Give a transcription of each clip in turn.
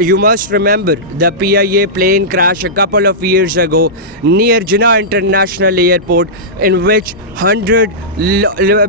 You must remember the PIA plane crash a couple of years ago near Jinnah International Airport, in which 100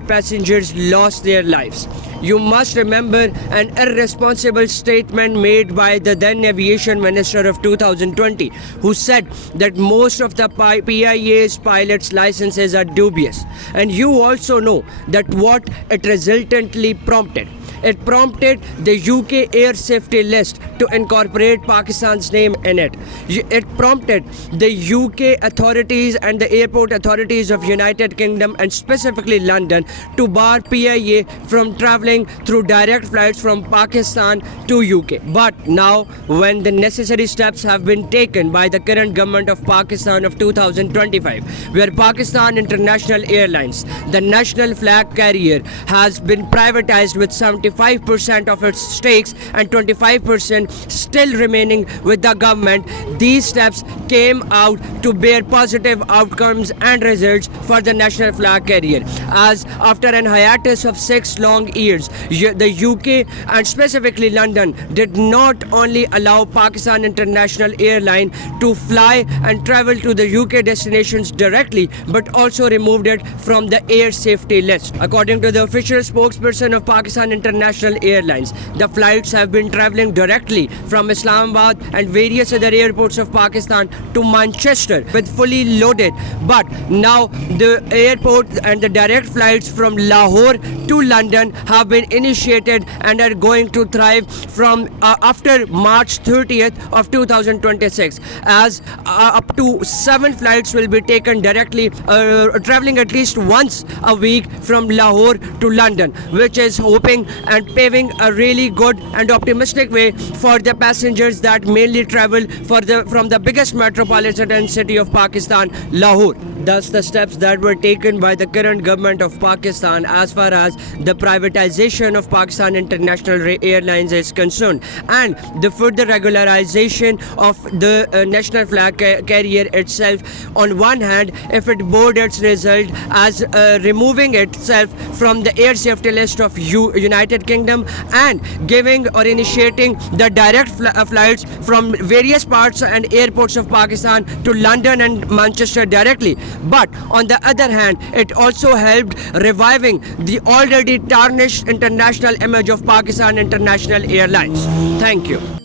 passengers lost their lives. You must remember an irresponsible statement made by the then aviation minister of 2020, who said that most of the PIA's pilots' licenses are dubious. And you also know that what it resultantly prompted. It prompted the UK air safety list to incorporate Pakistan's name in it. It prompted the UK authorities and the airport authorities of United Kingdom and specifically London to bar PIA from travelling through direct flights from Pakistan to UK. But now, when the necessary steps have been taken by the current government of Pakistan of 2025, where Pakistan International Airlines, the national flag carrier, has been privatized with 75% of its stakes and 25% still remaining with the government, these steps came out to bear positive outcomes and results for the national flag carrier. As after an hiatus of 6 long years, the UK and specifically London did not only allow Pakistan International Airline to fly and travel to the UK destinations directly, but also removed it from the air safety list. According to the official spokesperson of Pakistan International Airlines, the flights have been traveling directly from Islamabad and various other airports of Pakistan to Manchester with fully loaded. But now the airport and the direct flights from Lahore to London have been initiated and are going to thrive from after March 30th of 2026, as up to 7 flights will be taken directly, traveling at least once a week from Lahore to London, which is hoping and paving a really good and optimistic way for the passengers that mainly travel from the biggest metropolitan city of Pakistan, Lahore. Thus, the steps that were taken by the current government of Pakistan as far as the privatization of Pakistan International Airlines is concerned, and the further regularization of the national flag carrier itself, on one hand, if it bore its result as removing itself from the air safety list of United Kingdom and giving or initiating the direct flights from various parts and airports of Pakistan to London and Manchester directly. But on the other hand, it also helped reviving the already tarnished international image of Pakistan International Airlines. Thank you.